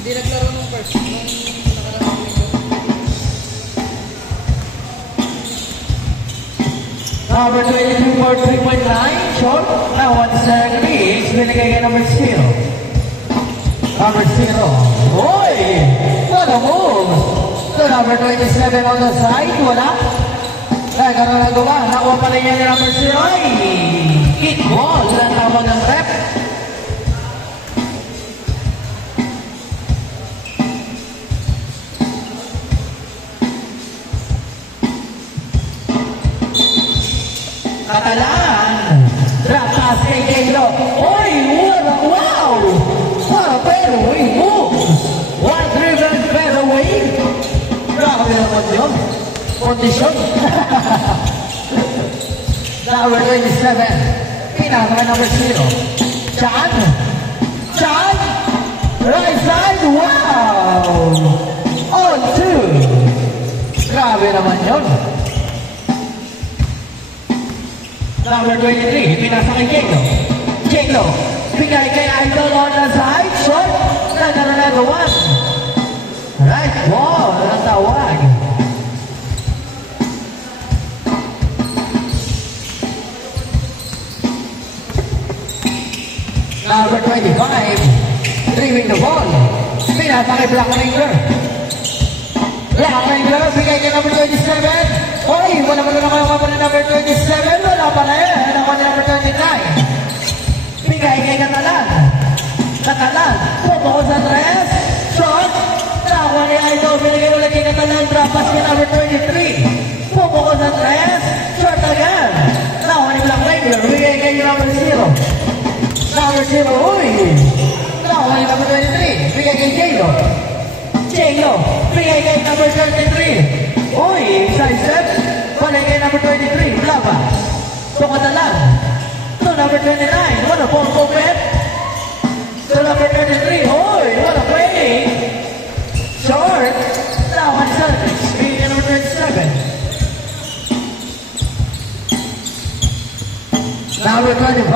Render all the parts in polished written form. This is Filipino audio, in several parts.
Hindi naglaro nung first. Nung nakaraan linggo. Number 22 for 3.9, short. Now on second is binigay kay number 0. Number 0. Oy! What a move! So number 27 on the side, wala. Kaya karoon na gawa. Nakuha pa rin yan ni number 0. Ay! Kick ball. Ang tawag ng rep. Catalan. Drop pass kay Kaylo. Oy! Wow! What a fairway move! One driven fairway. Grabe naman yun. Condition. Number 27. Pinaka number 0. Chan. Chan. Right side. Wow! On 2. Grabe naman yun. Number 23, pinasa kay Jeno. Jeno, bigay kay Idol on the side. Short, nagkaroon 1. Right, wow, natawag. Number 25, driving the ball. Pinasa kay Black Ranger. Black Ranger, bigay kay number 27. Oy, wala pa rin naman ng number 27. Wala pa rin. Nakuha ni number 29. Bigay kay Catalan. Catalan. Pupo sa tres. Short. Nakuha ni Idol. Binigay ulit kay Catalan. Drop pass kay number 23. Pupo sa tres. Short again. Nakuha ni Black Ranger. Bigay kay number 0. Number 0. Uy. Nakuha ni number 23. Bigay kay Jalo. Jalo. Bigay kay number 33. Uy, side step. Balik kay number 23. Blaba. To Catalan. To number 29. What a ball movement. To number 33. Uy, what a play. Short. Now on Celtics. Bigay kay number 27. Number 25.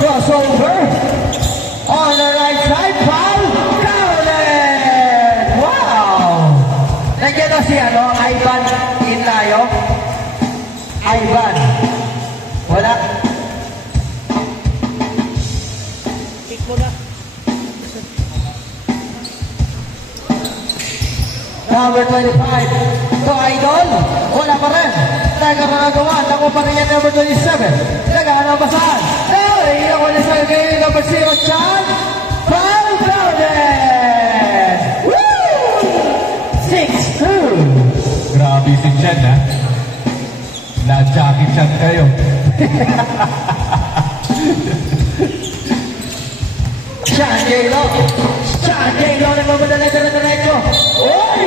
Crossover. On the right side. Foul. Counted. Wow. Nandiyan na si Ivan Intayo. Ivan. Wala. Kick mo na. Number 25. To Idol. Wala pa rin. Nagkakagawa. Naku pa rin yan number 27. Nagkakagawa saan? Ay, ako na sa number 0. Chan. Foul crowded. Woo! 6-2. Grabe si Chan, ha? Na-Jackie Chan kayo. Chan J-Lo. Chan J-Lo. Nagmamadala ito na diretso. Uy!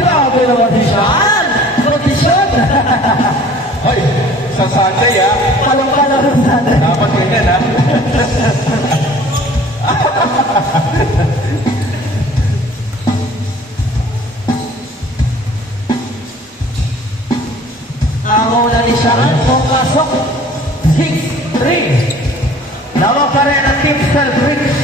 Grabe naman si Chan. Kondisyon. Hoy, sa Sunday, ha? Palong-palong sa Sunday. Dapat ganyan, ha? Ang una ni Sharon, pumasok. 6-3. Lawa pa rin ang Team Celtics.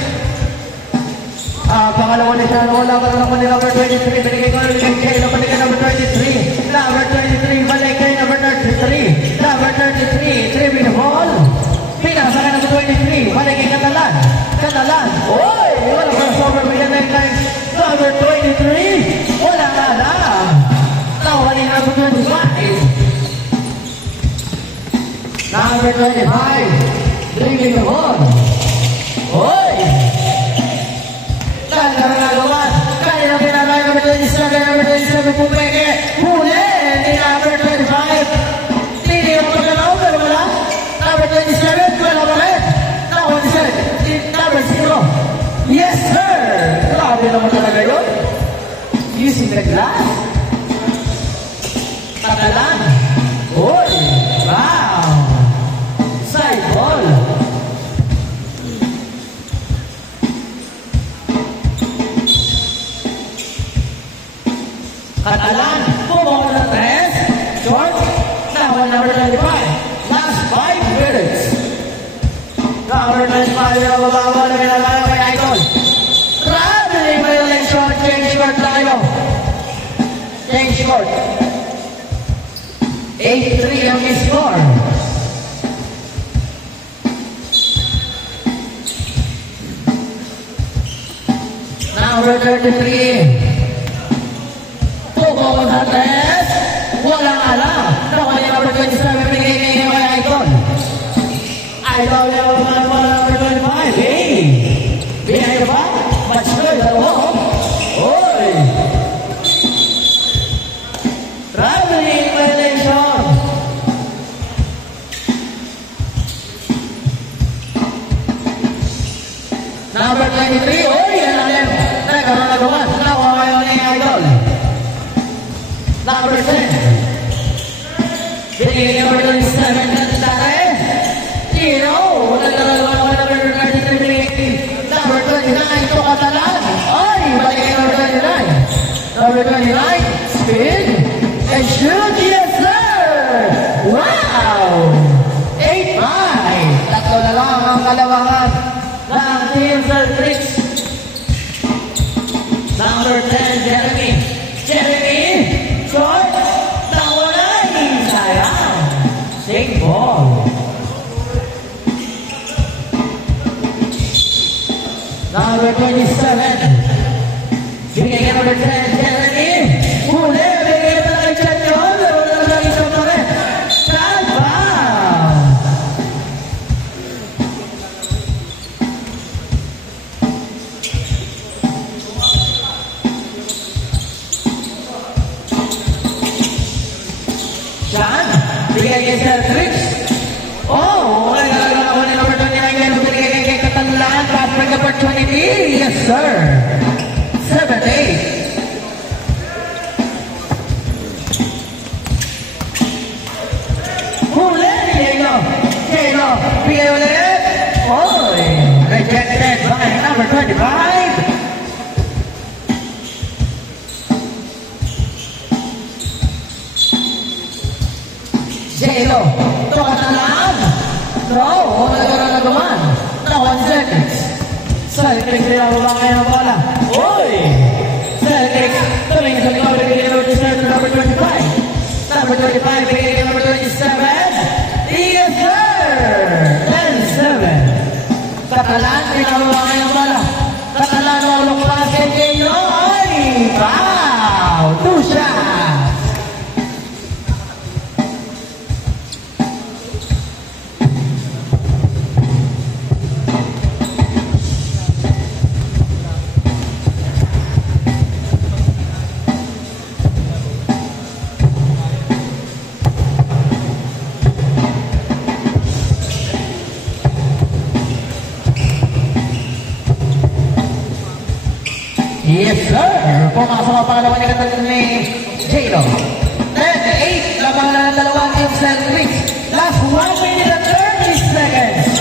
Pangalawa ni Sharon, wala pa naman ni number 23. Binigay ko ulit kay Kaylo, balik kay number 23. Number 23, balik kay number 33. Number 33, tripping ball. Pinasa kay number 23, balik kay Catalan. Catalan, oy! Wala crossover, binigay kay number 23. Wala nga lang. Lawa ni number 25. Number 25, driving the ball. Oy! Kaya na nagawa. Kaya na pinalay number 27, number 27, pumeke. Huli! Ni number 25. Hindi yung pagkalaw, pero wala. Number 27, wala pa rin. Number 27, number 0. Yes, sir! Grabe naman talaga yun. Using the glass. Catalan. Oy! Wow! Side ball. Catalan, pumawa na 3. Short. Now on number 25. Last 5 minutes. Number 25, yung mababa na pinalala kay Idol. Grabe court. 8-3 ang score. Number 33. Pumukot sa test. Walang alam. Nakuha niya number 27. Bigay niya kay Icon. Icon number 25. Hey! Binay ka ba? Match good. Dalawa. Oy! Traveling violation. Number 23. Oy! Nagkaroon na gawan. Nakuha kayo ni Idol. Number 10. Binigay number 27 na dati. Tino. Nagkaroon na number 33. Binigay number 29. Ito katalan. Ay! Balik number 29. Number 29. Spin. And shoot. Yes, sir! Wow! 8-5. Tatlo na lang ang kalawangan ng Team Sir Tricks. Number 10, Jeremy. Jeremy, short. Nakulay. Sayang. Sing ball. Number 27. Binigay ka number 10, Jeremy. Huli. Binigay ka ng chat yun. Pero wala lang isang pa rin. Shot foul. Sean, bigay kay Sir Tricks. Oh, nagkakaroon ako ni number 29 ngayon. Bigay kay Katalaan. Patrick opportunity. Yes, sir. 7-8. Huli. Diego. Diego. Bigay ulit. Oh, rejected by number 25. Jelo, tuwa na lang. Throw, nagkaroon na gaman. Na 1 seconds. Celtics nila ba ngayon ang bola? Uy! Celtics, tumingin sa likod, bigay number 27, number 25. Number 25, bigay number 27. Yes, sir! 10-7. Katalan, nila ba ngayon ang bola? Katalan, walong basket kayo. Ay! Wow! 2 shots! Yes, sir! Pumasok ang pangalawa ni Katalan ni J-Lo. 10-8. Labang na ng dalawang Team Sir Tricks. Last 1 minute and 30 seconds.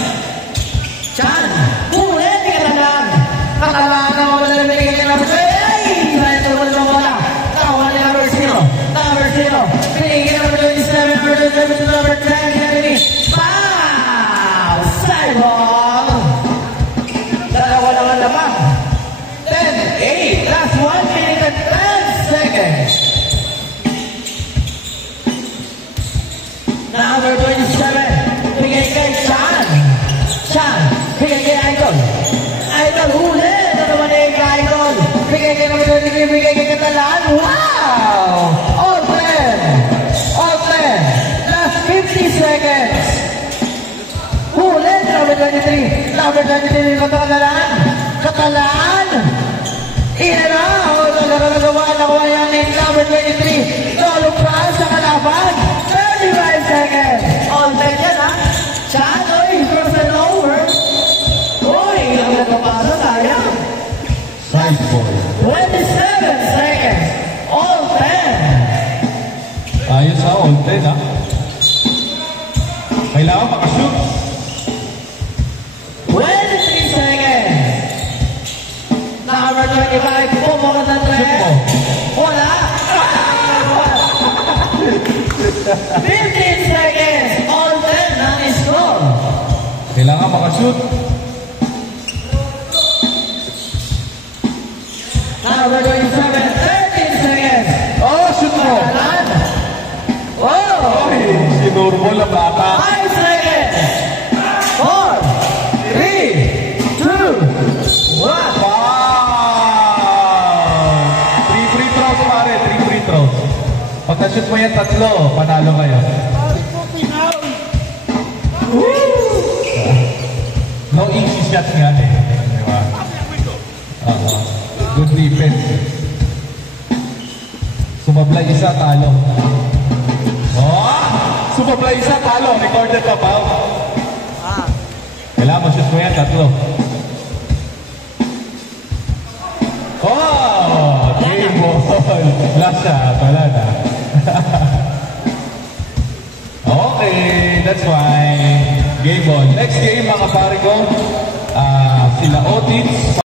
Chan, huli ni Katalan. Katalan na wala na binigay niya number 2. Ay! Sa'yo tumal na wala. Nakuha ni number 0. Number 0. Binigay number 27. Number 27 to number 10. Kennedy. Wow! Sideball! Dalawa naman lamang. 10-8. Last 1 minute and 10 seconds. Number 27. Bigay kay Chan. Chan. Bigay kay Idol. Idol huli. Dalawa na yung kay Idol. Bigay kay number 23. Bigay kay Katalan. Wow! All 10. All 10. Last 50 seconds. Huli. Number 23. Number 23. Katalan. Katalan. Inaraw, nagagawa nakuha yan ni number 23. Nalumpas sa kalaban. 35 seconds. All 10 yan, ha? Chan, oy, cross and over. Uy, ang nagpapasa tayo. Nice boy. 27 seconds. All 10. Ayos ha, all 10 ha. Kailangan makashoot. 23 seconds. Number 25, pumukot na 3. Wala. 15 seconds. All 10 ang score. Kailangan makashoot. Number 27, 13 seconds. Oh, shoot mo. Sinurbol ang bata. 5 seconds! 4, 3, 2, 1. Wow! 3 free throws, pare. 3 free throws. Pag na-shoot mo yan tatlo, panalo kayo. No easy shot nga eh. Di ba? Good defense. Sumablay isa, talo. Oh! Sumablay isa, talo. Recorded pa pa. Kailangan mo shoot mo yan, tatlo. Oh! Game ball. Last shot. Wala na. Okay, that's fine. Game ball. Next game, mga pare ko, sila Otis.